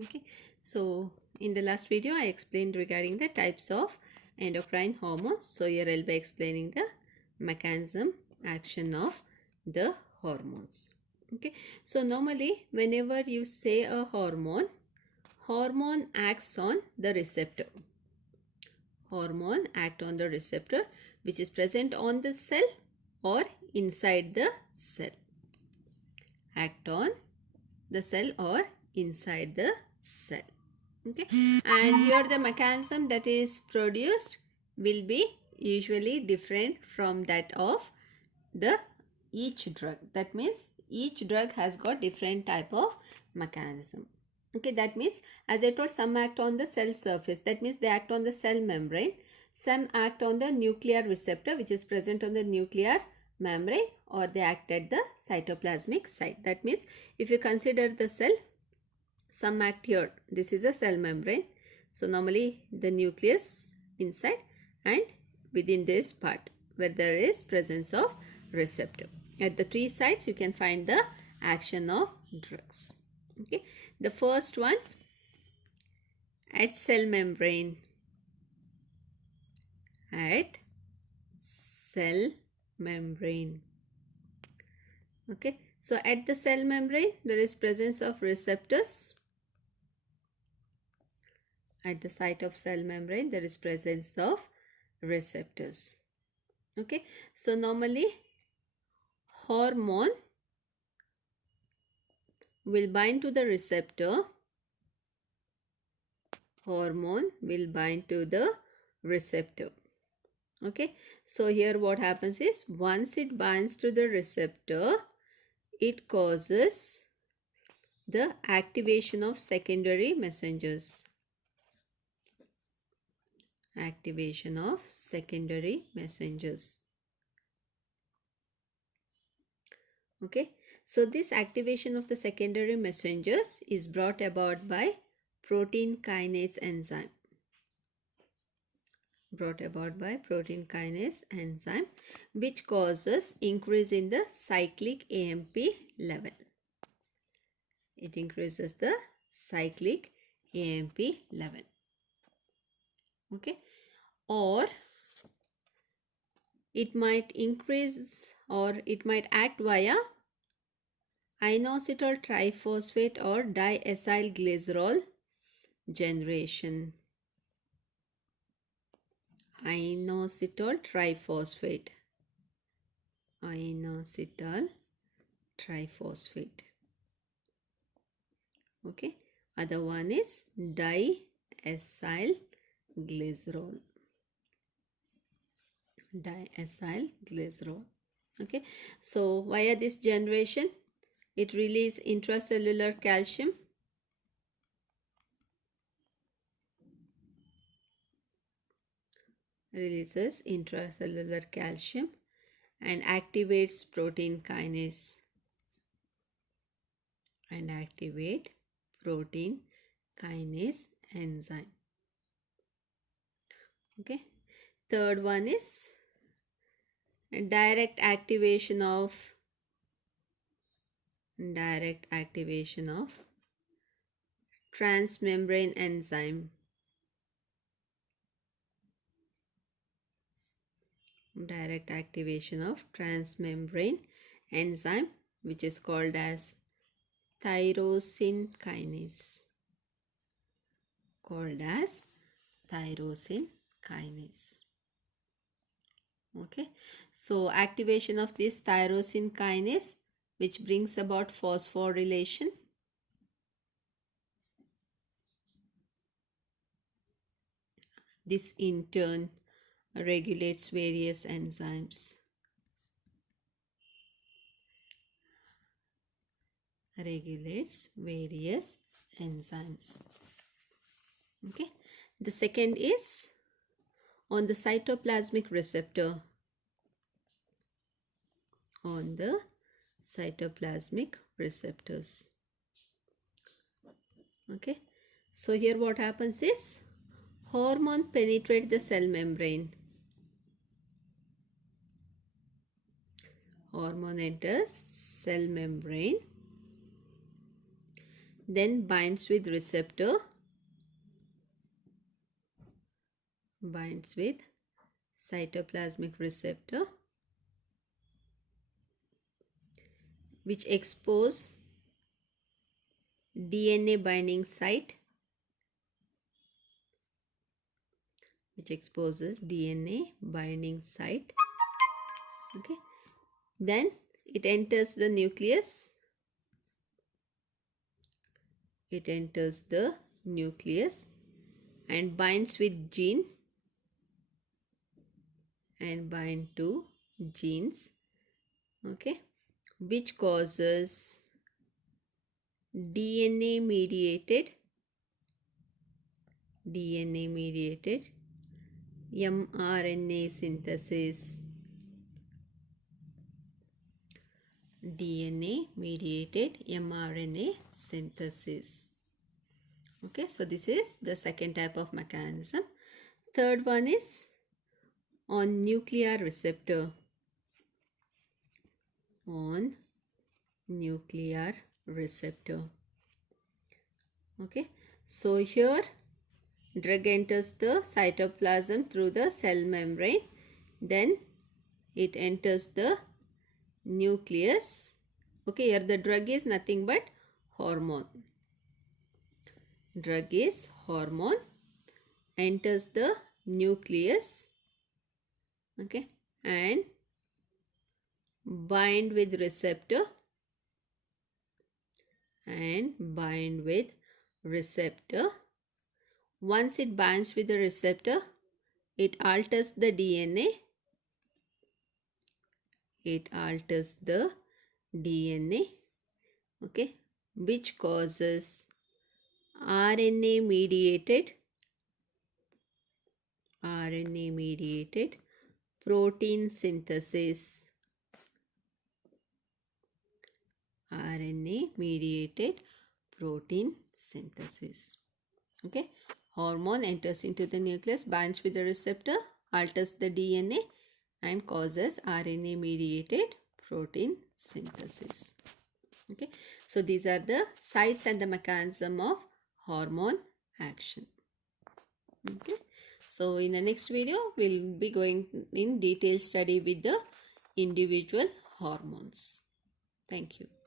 Okay, so in the last video I explained regarding the types of endocrine hormones. So here I'll be explaining the mechanism action of the hormones. Okay, so normally whenever you say a hormone acts on the receptor. Hormone act on the receptor which is present on the cell or inside the cell. Act on the cell or inside the cell. Okay, and here the mechanism that is produced will be usually different from that of the each drug. That means each drug has got different type of mechanism. Okay, that means as I told, some act on the cell surface, that means they act on the cell membrane. Some act on the nuclear receptor which is present on the nuclear membrane, or they act at the cytoplasmic site. That means if you consider the cell, some act here. This is a cell membrane. So normally the nucleus inside, and within this part where there is presence of receptor. At the three sides you can find the action of drugs. Okay, the first one at cell membrane. At cell membrane. Okay, so at the cell membrane there is presence of receptors. At the site of cell membrane there is presence of receptors. Okay, so normally hormone will bind to the receptor. Hormone will bind to the receptor. Okay, so here what happens is, once it binds to the receptor, it causes the activation of secondary messengers. Activation of secondary messengers. Okay, so this activation of the secondary messengers is brought about by protein kinase enzyme. Brought about by protein kinase enzyme, which causes increase in the cyclic AMP level. It increases the cyclic AMP level. Okay, or it might increase, or it might act via inositol triphosphate or diacyl glycerol generation. Inositol triphosphate. Inositol triphosphate. Okay, other one is diacyl glycerol. Diacyl glycerol. Okay, so via this generation it releases intracellular calcium. Releases intracellular calcium and activates protein kinase. And activate protein kinase enzyme. Okay, third one is direct activation of transmembrane enzyme. Direct activation of transmembrane enzyme, which is called as tyrosine kinase. Called as tyrosine kinase. Okay, so activation of this tyrosine kinase, which brings about phosphorylation. This in turn regulates various enzymes. Regulates various enzymes. Okay, the second is on the cytoplasmic receptor. On the cytoplasmic receptors. Okay, so here what happens is, hormone penetrate the cell membrane. Hormone enters cell membrane then binds with receptor, binds with cytoplasmic receptor, which expose DNA binding site, which exposes DNA binding site. Okay, then it enters the nucleus, it enters the nucleus and binds with gene and bind to genes, okay, which causes DNA mediated mRNA synthesis, DNA mediated mRNA synthesis. Okay, so this is the second type of mechanism. Third one is on nuclear receptor, on nuclear receptor. Okay, so here drug enters the cytoplasm through the cell membrane, then it enters the nucleus. Okay, here the drug is nothing but hormone. Drug is hormone, enters the nucleus, okay, and bind with receptor, Once it binds with the receptor, it alters the DNA, okay, which causes RNA mediated protein synthesis, okay. Hormone enters into the nucleus, binds with the receptor, alters the DNA and causes RNA mediated protein synthesis. Okay, so these are the sites and the mechanism of hormone action. Okay, so in the next video we'll be going in detailed study with the individual hormones. Thank you.